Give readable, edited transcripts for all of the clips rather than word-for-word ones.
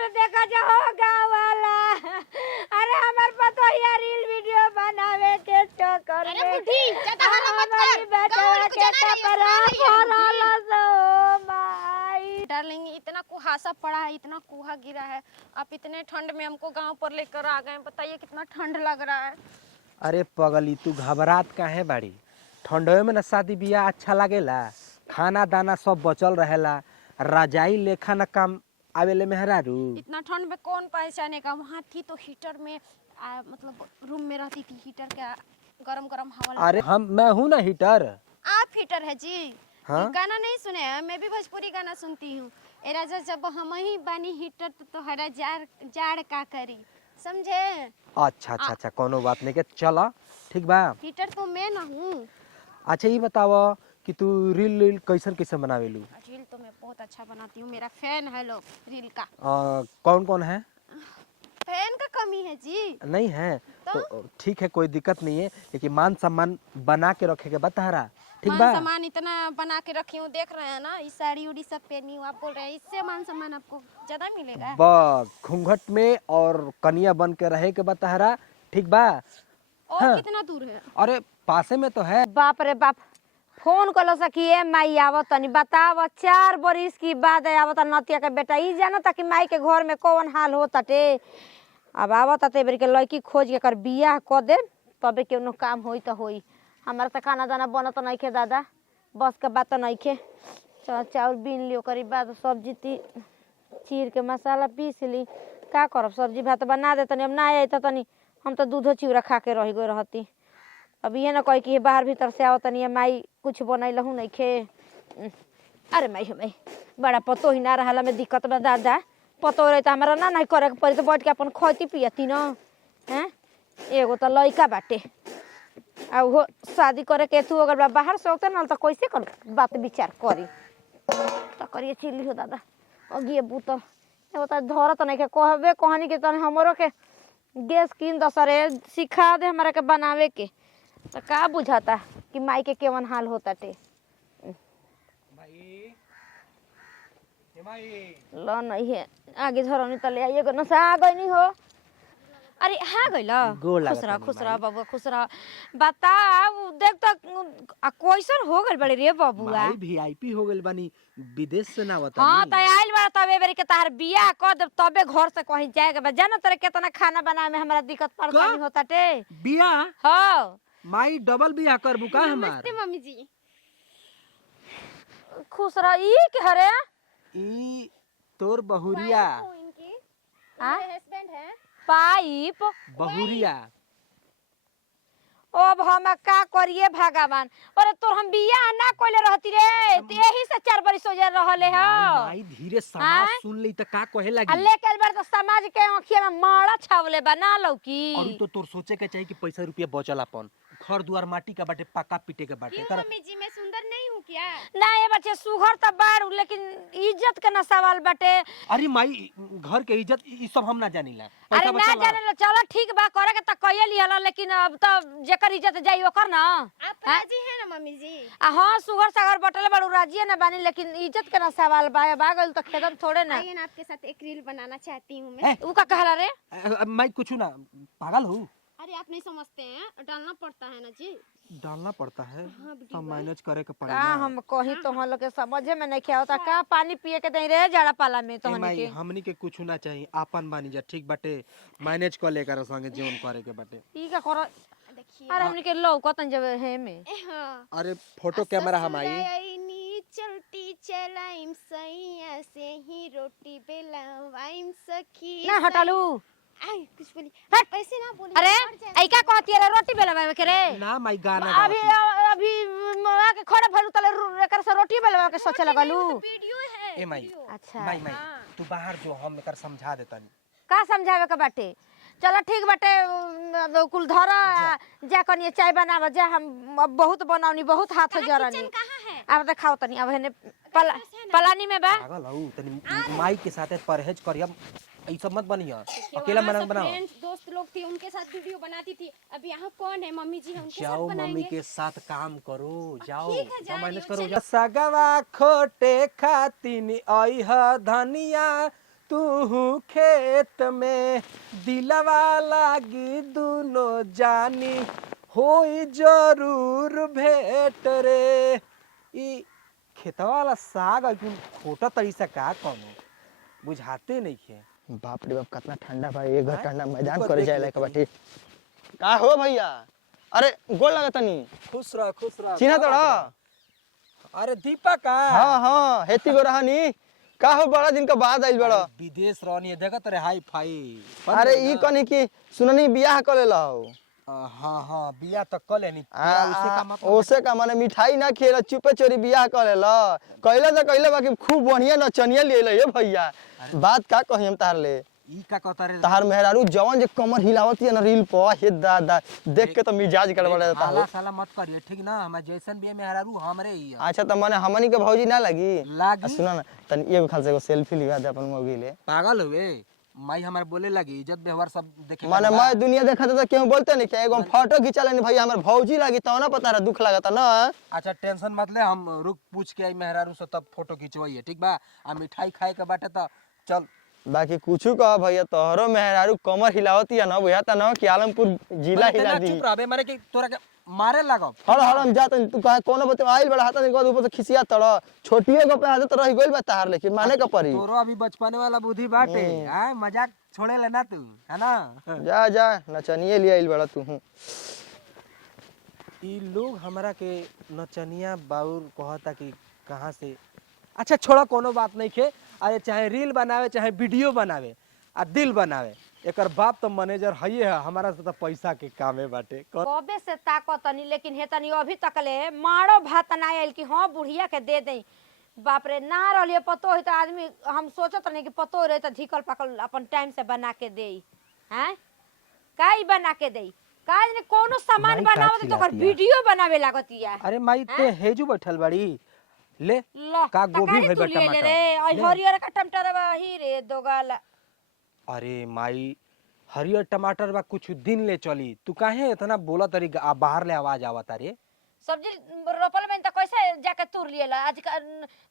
अरे देखा जो हो गाँव वाला, अरे हमार पतोहिया रील वीडियो बनावे के चक्कर में अरे बुढ़ी ज्यादा हल्ला मत कर। बेटा के कपड़ा भरला सो माई। डार्लिंग इतना कुहासा पड़ा है, इतना कुहा गिरा है, आप इतने ठंड में हमको गांव पर लेकर आ गए, बताइए कितना ठंड लग रहा है। अरे पगली तू घबरात काहे बाड़ी? ठंडवे में न शादी बियाह अच्छा लागेला, खाना दाना सब बचल रहेला, रजाई लेखा न काम आवेले मेहरारू। इतना ठंड में कौन पहचानेगा, वहाँ थी तो हीटर में मतलब रूम में रहती थी, हीटर का गरम गरम हवा। अरे मैं हूँ ना हीटर। आप हीटर है जी? हाँ? गाना नहीं सुने हैं? मैं भी भोजपुरी गाना सुनती हूँ। ए राजा जब हम ही बानी हीटर तो तोहरा जाड़ का करी, समझे? अच्छा अच्छा अच्छा कोनो बात नहीं के चला ठीक बा। हीटर तो मैं ना हूँ। अच्छा ये बताव कि तू रील कैसन कैसन बनावेलू? रील तो मैं बहुत अच्छा बनाती हूँ, मेरा फैन है लोग ररील का। कौन कौन है? फैन का कमी है जी? नहीं है तो ठीक है, कोई दिक्कत नहीं है, लेकिन मान सम्मान बना के रखे के बता। ठीक बा? मान सम्मान इतना बना के रखी हूँ, देख रहे हैं ना, इस साड़ी उड़ी सब पहनी हूँ, आप बोल रहे हैं इससे मान सम्मान आपको ज्यादा मिलेगा? घूंघट में और कनिया बन के रहे के बता। ठीक बा? और हाँ। कितना दूर है? अरे पासे में तो है। बाप रे बाप, फोन कलो सकिए माई आवत तनी बताव, 4 बरिस की बाद आवत नतिया के बेटा। ई जानता कि माई के घर में कौन हाल होताटे। अब आवत ते बेर के लड़की खोज के कर बियाह क दे, तबे केनो काम होई त होई। हमारा त खाना दाना बनत नहीं खे दादा, बस के बात नहीं खे। चल चाउर बीन लियो, करी बाद सब्जी चीर के मसाला पीस ली, का करब सब्जी भात बना दे तनी। अब ना आई त तनी हम तो दूधो चिवड़ा खा के रह गई रहती। अब ये ना कही कि बाहर भीतर से आओ तनी माई कुछ बनैलहू नहीं खे। अरे माई बड़ा पतो ही ना रहा में दिक्कत बा दादा। पतो रहे तो हमारा ना नहीं करे के पड़ी तो बैठ के अपन खती पियती न हैं। एगो तो लड़का बाटे आ वो शादी करे के तू अगर बाहर से होते ना तो कैसे कर बात विचार करी तो करिए चिल्ली हो दादा। अगिए बूत एगो तो धरत नहीं के कहबे कहनी के तनी हमरो के गैस किन दसरे सिखा दे हमारा के बनावे के, तो का बुझाता कि माई के केवन हाल होता टे। ल नहीं है आगे झरनी तले आइए गो नसा गई नहीं हो। अरे हाँ गइल खुश रह बाबू खुश रह। बता देख तो कैसन हो गइल बड़े रे बाबूआ? माई वीआईपी हो गइल बानी, विदेश से ना बता। हां त आइल बा तबे बेरी के तार बियाह क दे तबे घर से कहीं जाए के बा। जाना तेरे कितना खाना बनाए में हमरा दिक्कत परेशानी होता टे। बियाह? हां माई डबल बियाह करबू का हमार? नमस्ते मम्मी जी। खुश रह। ई के हरे? ई तोर बहुरिया। इनकी हां हस्बैंड है। पाइप बहुरिया। अब हम का करिए भगवान। अरे तोर हम बियाह ना कोइले रहती रे, यही से 4 बरिस हो जा रहले ह। माई धीरे समाज सुन ली त का कहे लगी? अल्ले के बार तो समाज के आंखिया में माड़ा छावले बना लौकी। और तो तोर सोचे के चाहिए कि पैसा रुपया बचल अपन घर दुआर माटी का बाटे, पक्का पीटे के बाटे। क्यों मम्मी जी मैं सुंदर नहीं हूँ क्या? ना ये बच्चे सुघर त बाड़, लेकिन इज्जत के ना सवाल बाटे। अरे माई घर के इज्जत ई सब हम ना जानिला। अरे ना जाने ला, चलो ठीक बा करे के त कइए लिहला, लेकिन अब त जेकर इज्जत जाई ओकर ना। आप राजी हैं ना मम्मी जी? हां सुघर सागर बटले बड़ू राजी ना बानी, लेकिन इज्जत के ना सवाल बा। बागल त खेदम थोड़े ना। आइए ना आपके साथ एक रील बनाना चाहती हूँ मैं। ऊ का कहला रे? माई कुछ ना, पागल हो? अरे आप नहीं समझते हैं, डालना पड़ता है ना जी। डालना पड़ता है, हाँ, सब मैनेज करे के का पड़ेगा। हम कही तो हम लोग के समझे में नहीं आवता। का पानी पिए के दे रे जाड़ा पाला में तो हनी के हमनी के कुछ ना चाहिए, आपन बानी जा ठीक बाटे, मैनेज कर लेकर संगे जीवन करे के बाटे। ई का कर देखिए। अरे हमनी के लौकतन जब है में। हाँ। अरे फोटो कैमरा हम आई ससुराइनी चलती चलाइम सैया से ही रोटी बेलावाइम सखी। ना हटालू आई कुछ बोली हट। ऐसे ना बोली। अरे आई का कहती रे रोटी बेलवा के रे? ना माई गाना अभी अभी मवा के खड़े भइलू तले एकर से रोटी बेलवा के सोचे लगलू। वीडियो है। ए माई अच्छा माई तू बाहर जो हम एकर समझा देतनी। का समझावे के बाटे? चलो ठीक बाटे, कुल धरा जा कनिए चाय बनावा जा। हम बहुत बनावनी, बहुत हाथ जरनी। कहाँ है? अब देखाओ तनी अब हेने पलानी में बा। पागल हऊ तनी माई के साथे परहेज करिया, ई सब मत बनिया, अकेला मना बनाओ। फ्रेंड्स दोस्त लोग थे उनके साथ वीडियो बनाती थी। अब यहाँ कौन है? मम्मी जी है, उनके जाओ साथ मम्मी बनाएंगे। के साथ काम करो, जाओ ठीक है, जा मैनेज रही हूँ, करो। सगवा खोटे खातिन आई ह धनिया तू खेत में दिलवा लागी दोनों जानी होई जरूर भेट रे। ई खेतवा वाला साग एकदम खोटा तरी से का कोनो बुझाते नहीं है। बाप रे बाप कितना ठंडा भाई, एक घंटा ठंडा मैदान ऊपर करे देख जाए लेते बाटे। का हो भैया? अरे गोल लगा तनी। खुश रह चिन्हा तोड़ा? अरे दीपक का हाँ हेती गो रहनी। का हो बड़ा दिन के बाद आइल बड़ा? विदेश रहनी देखत रे हाई फाई। अरे ई कनी की सुननी बियाह कर लेला हो? हाँ बिया तो कर लेनी। ओसे का माने मिठाई ना खेला चुपे चोरी बियाह कर लेला। कहले तो कहले बाकी खूब बढ़िया नचनिया ले ले भैया। बात का कही हम तार ले ई का कहता रे तार मेहरारू जवान जे कमर हिलावती है ना रील पर, हे दादा देख के तो मिजाज गड़बड़ जाता है। साला मत करिए ठीक ना, हम जैसन भी मेहरारू हमरे ही है। अच्छा तो माने हमनी के भौजी ना लगी? लागी। सुना ना तनी एगो खाल से एगो सेल्फी लिवा दे अपन मौगी ले। पागल हुए माई हमारे बोले लगी इज्जत व्यवहार सब देखे। माने मैं दुनिया देखा था क्यों बोलते नहीं क्या? एगो फोटो खिंचा लेनी भैया हमारे भौजी लगी तो ना पता रहा दुख लगा था ना। अच्छा टेंशन मत ले, हम रुक पूछ के आई मेहरारू से तब फोटो खिंचवाइए ठीक बा। आ मिठाई खाए के बाटे तो चल। बाकी कुछ कह भैया तोहरो मेहरारू कमर हिलावती है ना बुझा था ना कि आलमपुर जिला हिला दी। चुप रह मारे कि तोरा के मारे लागब। हर हम जात तू कहे कोनो बते आइल बड़ा हाथ नहीं ऊपर से खिसिया तड़ छोटिए को पे आदत रह गइल बा तार, लेकिन माने का परी। तोरो अभी बचपने वाला बुद्धि बाटे हां, मजाक छोड़े लेना तू है ना। जा जा नचनिए ले आइल बड़ा तू। ई लोग हमरा के नचनिया बाउर कहता कि कहां से। अच्छा छोड़ा कोनो बात नहीं के। अरे चाहे रील बनावे चाहे वीडियो बनावे आ दिल बनावे, एकर बाप तो मैनेजर हइए है, हमारा से तो पैसा के कामे बाटे। कबे से ताकतनी लेकिन हे तनी अभी तक ले मारो भात ना आइल कि हां बुढ़िया के दे दे। बाप रे ना रहलिए पतो है तो आदमी हम सोचत नहीं कि पतो रहे तो ढिकल पकल अपन टाइम से बना के दे हैं। काई बना के दे काज ने कोनो सामान बनावत तो ओकर वीडियो बनावे लागतिया। अरे माई ते हेजू बैठल बड़ी ले का गोभी है टमाटर रे और हरियर का टमाटर ही रे दोगल। अरे माई हरियर टमाटर बा कुछ दिन ले चली, तू काहे इतना बोला तरी बाहर ले आवाज आवता रे। सब्जी रोपल में त कैसे जाके तुर लिएला आज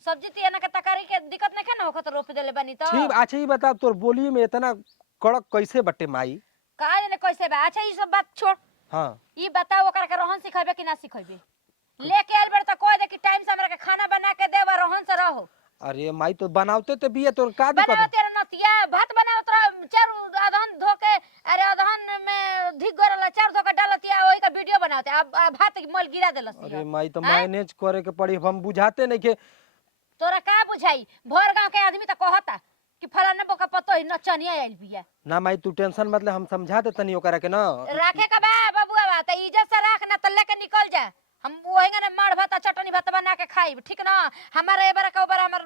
सब्जी तिया ना के तरकारी के दिक्कत नहीं ना होखत रोप देले बनी तो ठीक। अच्छा ही बता तोर बोली में इतना कड़क कैसे बटे माई? काज ने कैसे बा? अच्छा ई सब बात छोड़। हां ई बताओ ओकरा के रहन सिखाबे कि ना सिखाबे? लेके आइल बड़ त कह दे कि टाइम से हमरा के खाना बना के देवा रहन से रहो। अरे माई तो बनावते तो बिया तोर का दिक्कत? बनाओ तेरे नतिया भात बनाओ तोरा चार अदहन धो के अरे अदहन में धिक गरला चार धो के डालतिया ओई का वीडियो बनाते अब भात मल गिरा देलस। अरे माई तो मैनेज करे के पड़ी, हम बुझाते नहीं के। तोरा का बुझाई? भर गांव के आदमी त कहता कि फलाना बोका पतो ही नचनिया आइल बिया। ना माई तू टेंशन मत ले, हम समझा दे तनी ओकरा के ना। राखे का बा बबुआ बा त इज्जत से राख ना त लेके निकल जा। हम वहींगा ने मार भात चटनी भात बना के खाई ठीक ना। हमारे ए बार का ऊपर हमर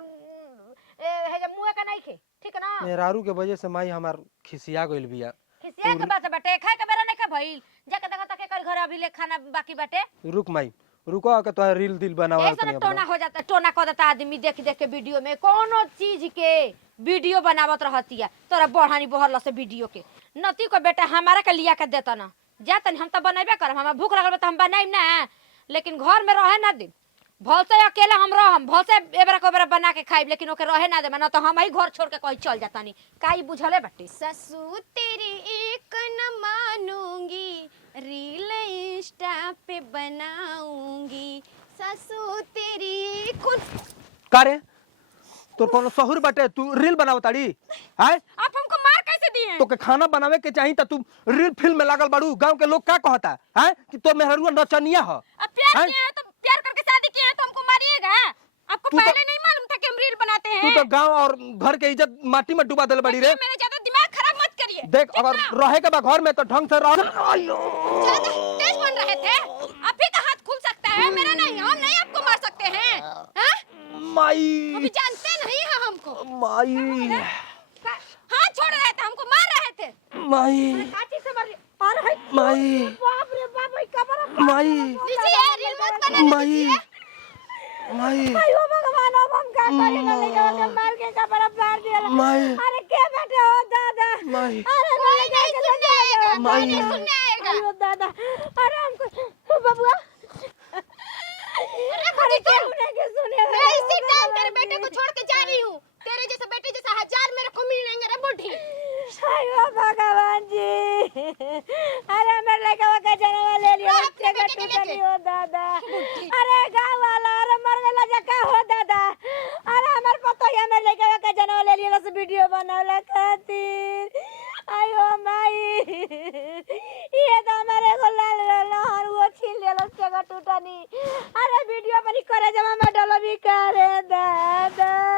हे जे मुंह का नहीं खे ठीक ना। मेहरारू के वजह से माई हमार खिसिया गइल बिया। खिसिया के बात बाटे खाए के बेरा नहीं का भइल जाके देखा त के कर घर अभी ले खाना बाकी बाटे। रुक माई रुको के तो रील दिल बनावा ऐसा ना टोना हो जाता टोना कर देता आदमी देख देख के वीडियो में कोनो चीज के वीडियो बनावत रहतिया। तोरा बढ़ानी बहरला से वीडियो के नती को बेटा हमारा के लिया के देता ना जातन हम त बनैबे करब। हमरा भूख लगल त हम बनाइम ना, लेकिन घर में रहे ना दिन भलसे अकेला हम रहम भलसे एबरा को एबरा बना के खाइब, लेकिन ओके रहे ना दे ना तो हम ही घर छोड़ के कहीं चल जातानी। काई बुझले बाटे? ससु तेरी एक न मानूंगी रील इंस्टा पे बनाऊंगी ससु तेरी खुद। करे तो कोनो सहूर बाटे तू रील बनावताड़ी हाय? आप हमको मार कैसे दिए? तो के खाना बनावे के चाहिए त तू रील फिल्म में लागल बाड़ू। गांव के लोग का कहता है कि तो मेहरुआ नचनिया ह। अब प्यार किया है तो प्यार करके शादी किया है तो हमको मारिएगा? आपको पहले नहीं मालूम था कि हम रील बनाते हैं? तू तो गांव और घर के इज्जत माटी में डुबा देले बड़ी रे। मेरे ज्यादा दिमाग खराब मत करिए। देख अगर रहे के बा घर में तो ढंग से रह। ज्यादा तेज बन रहे थे। आप ही का हाथ खुल सकता है मेरा नहीं। हम नहीं आपको मार सकते हैं। हैं? माई अभी जानते नहीं है हमको। माई हाथ छोड़ रहे थे हमको मार रहे थे। माई काची से मार और है माई बाप रे बाप ई कबर माई लीजिए रील मत बनाने माई माई अयो भगवान अब हम क्या करें ना लेके के मार के कबर फाड़ दिया। माई अरे के बैठे हो दादा? माई अरे कोई नहीं सुनेगा माई नहीं सुनेगा। अयो दादा अरे हमको बबुआ अरे क्या होने के सुने? मैं इसी टाइम तेरे बेटे को छोड़ के जा रही हूँ। तेरे जैसे बेटे जैसा 1000 मेरे को मिलेंगे रे बुढ़ी। अयो भगवान जी, अरे मेरे लड़का का जन्म ले लिया, बच्चे का टूटनी हो दादा। अरे गाँव वाला अरे मर गया जका हो दादा। अरे हमारे पता है मेरे लड़का का जन्म ले लिया, बस वीडियो बनावला खातिर। अयो माई, ये तो हमारे को लाल लहर वो छीन ले बच्चे का टूटनी। अरे वीडियो बनी करे जमा में डलो भी करे दादा।